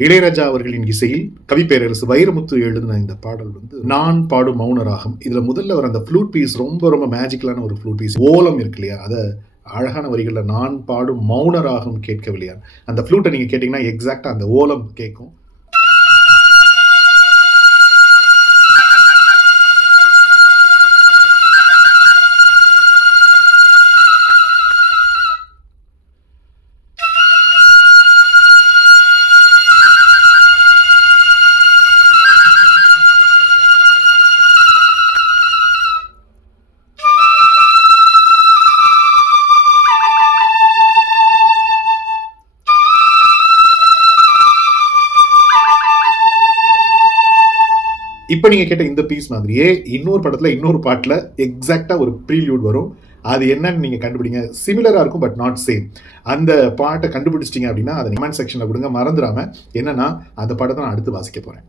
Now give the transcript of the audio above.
இளையராஜா அவர்களின் இசையில் கவிப்பேரரசு வைரமுத்து எழுதின இந்த பாடல் நான் பாடும் மௌன ராகம். இதுல முதல்ல வர அந்த ஃப்ளூட் பீஸ் ரொம்ப ரொம்ப மேஜிக்கலான ஒரு ஃப்ளூட் பீஸ். ஓலம் இருக்கு இல்லையா, அதை அழகான வரிகள்ல நான் பாடும் மௌன ராகம் கேட்கவில்லையா, அந்த ஃப்ளூட்டை நீங்க கேட்டீங்கன்னா எக்ஸாக்டா அந்த ஓலம் கேட்கும். இப்போ நீங்க கேட்ட இந்த பீஸ் மாதிரியே இன்னொரு படத்துல இன்னொரு பாட்டுல எக்ஸாக்டா ஒரு ப்ரீலியூட் வரும். அது என்னன்னு நீங்க கண்டுபிடிங்க. சிமிலரா இருக்கும் பட் நாட் சேம். அந்த பாட்டை கண்டுபிடிச்சிட்டீங்க அப்படின்னா அதை கமெண்ட் செக்ஷன்ல கொடுங்க. மறந்துடாம. என்னன்னா அந்த பாட்டை நான் அடுத்து வாசிக்க போறேன்.